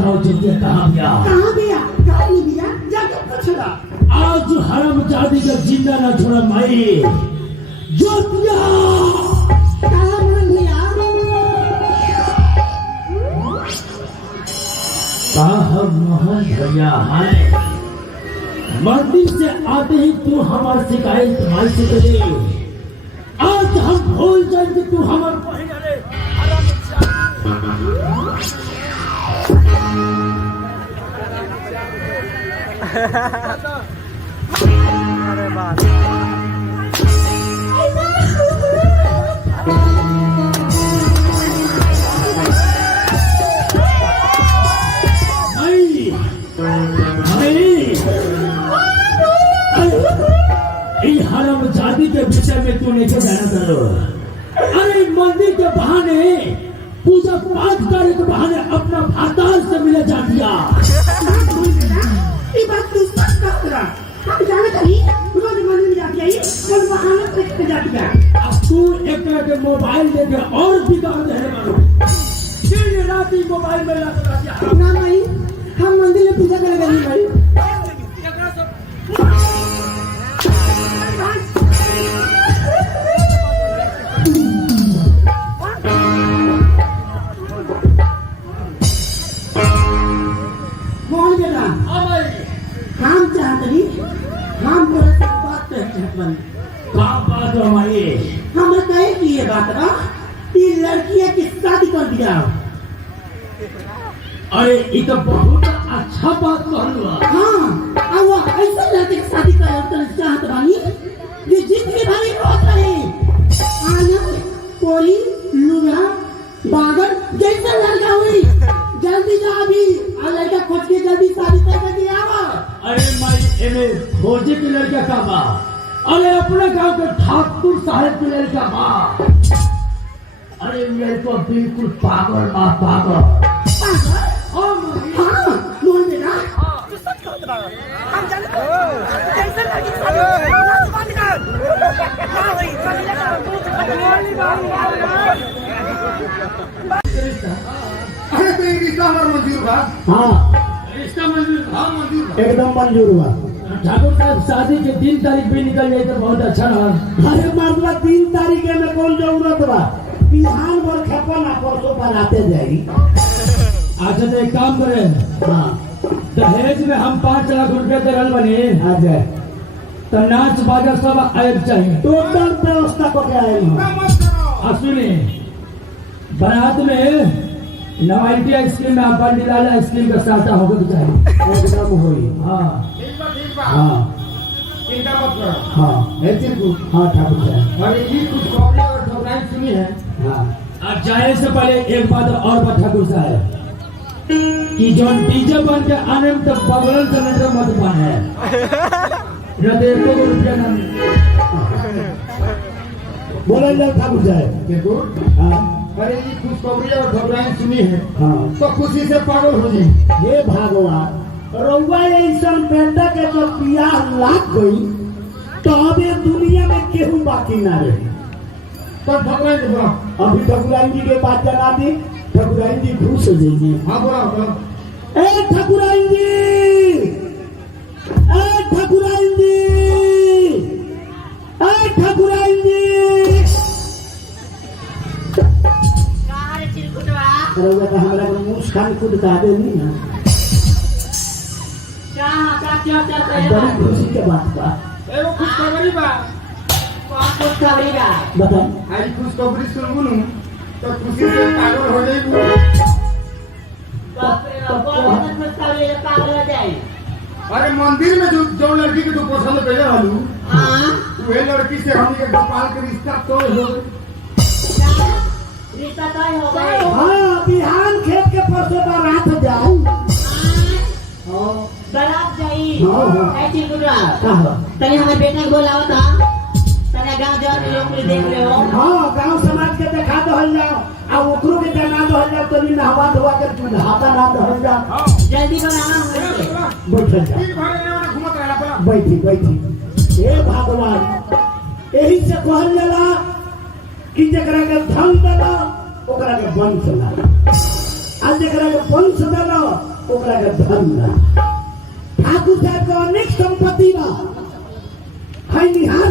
बताओ जिद्दे कहाँ गया? कहाँ गया? कहाँ नहीं गया? जाके पूछना। आज हरामजादी का जिंदा ना छोड़ा माई। जोतिया कहाँ मन गया? साहब मोहन भैया है। मंदिर से आते ही तू हमारी शिकायत माई से करे। आज हम भूल जाएंगे तू हमारे पहले अरे बात हरामजादी के विषय में तू नहीं जाना करो। अरे मंदिर के बहाने पूजा पाठ करने के बहाने अपना भातार से मिले जा दिया। ये बात तू सच कह रहा। हम जाने कहीं रोज मंदिर में जाती आई और बहाना से जाती है। अब तू एक तरह के मोबाइल लेके और बिगाड़ दे मानो। दिन रात मोबाइल में लगा दिया। ना भाई हम मंदिर में पूजा करेंगे नहीं भाई। कौन बेटा? हम चाहते नहीं हम थोड़ा सा बात करते हैं। क्या बात है हमारी? हम कहे कि ये बात ना तीन लड़कियां की शादी कर दिया। अरे ये तो बहुत अच्छा बात कहलुआ। हाँ अब वो ऐसा लड़के की शादी कर चाहत बानी ये जितनी भारी रोज रहे आनंद कोरी लुगा बागर जैसा लड़का हुई जल्दी जा अभी आ लड़का खोज के जल्दी शादी कर के आवा। अरे माई एमे खोजे के लड़का का बा। अरे अपने गांव के ठाकुर साहब के लड़का बा। अरे मेरे को बिल्कुल पागल बा पागल। हाँ बोल बेटा। हम जाने कैसे लगी बात कर क्या हुई अरे तो ये रिश्ता हमारा मंजूर बा। हाँ रिश्ता मंजूर था मंजूर बा। एकदम मंजूर हुआ। ठाकुर साहब शादी के 3 तारीख भी निकल जाए तो बहुत अच्छा रहा। अरे मरला 3 तारीख में कौन जरूरत बा? बिहान भर खेपन आ परसों पर आते जाई। अच्छा तो एक काम करें। हाँ दहेज में हम 5 लाख रुपया दे रहा बने। आ जाए तो नाच बाजा सब आयब चाहिए। टोटल व्यवस्था को क्या है? सुनिए बारात में नवाइटी आइसक्रीम में अपन दिलाला आइसक्रीम का साटा होगा तो चाहिए। एकदम होई। हाँ ठीक बा। हाँ चिंता मत करो। हाँ है चिरकू। हाँ ठाकुर साहब। अरे ये कुछ कॉपी और ठोकाई सुनी है। हाँ आज जाने से पहले एक बात और बता ठाकुर साहब कि जो डीजे बन के आने में तो बगल से नजर मत बने। न देखो रुपया ना बोले जाओ ठाकुर साहब। देखो हाँ अरे ये कुछ कॉपी और ठोकाई सुनी है हाँ तो खुशी से पागल हो जाए। हे भगवान रउआ ऐसा बेटा के जब बियाह लाग गई तो अबे दुनिया में केहू बाकी ना रहे। तो ठोकाई दे बोला। अभी ठकुराइन जी के बात जला दी। ठकुराइन जी खुश हो जाइए। हाँ बोला बोला। ए ठकुराइन जी, ए ठकुराइन जी, ए ठकुराइन जी। अरे वो तो हमारा मुंह खान खुद का दे नहीं ना। बड़ी खुशी के बात बा। एगो खुशखबरी बा। बताओ। आज खुशखबरी सुन बोलूं तो खुशी से पागल हो जाएगी। अरे मंदिर में जो लड़की के तू पसंद कर रहलू वही लड़की से हम के गोपाल के रिश्ता तोड़ हो गई। हाँ बिहान खेत के परसों बारात जाऊ। बारात जाई हाँ, हाँ। ऐसी गुड़ा कहाँ? तने हमारे बेटा को बुलाओ था तने गांव जाओ लोग को देख ले हो। हाँ गांव समाज के देखा दो हल जाओ आ ओकरो के जना दो हल जाओ तो नहीं नहवा धोवा के तू हाथा ना दो हल जाओ। जल्दी बनाना हमरे बैठ जा। दिन भर एने घूमत रहला बोला। बैठी बैठी। हे भगवान यही से कहल जाला कि जकरा के धन देला ओकरा के वंश ला। आज जकरा के वंश देला ओकरा के धन बा। ठाकुर साहब के अनेक संपत्ति बा। है निहार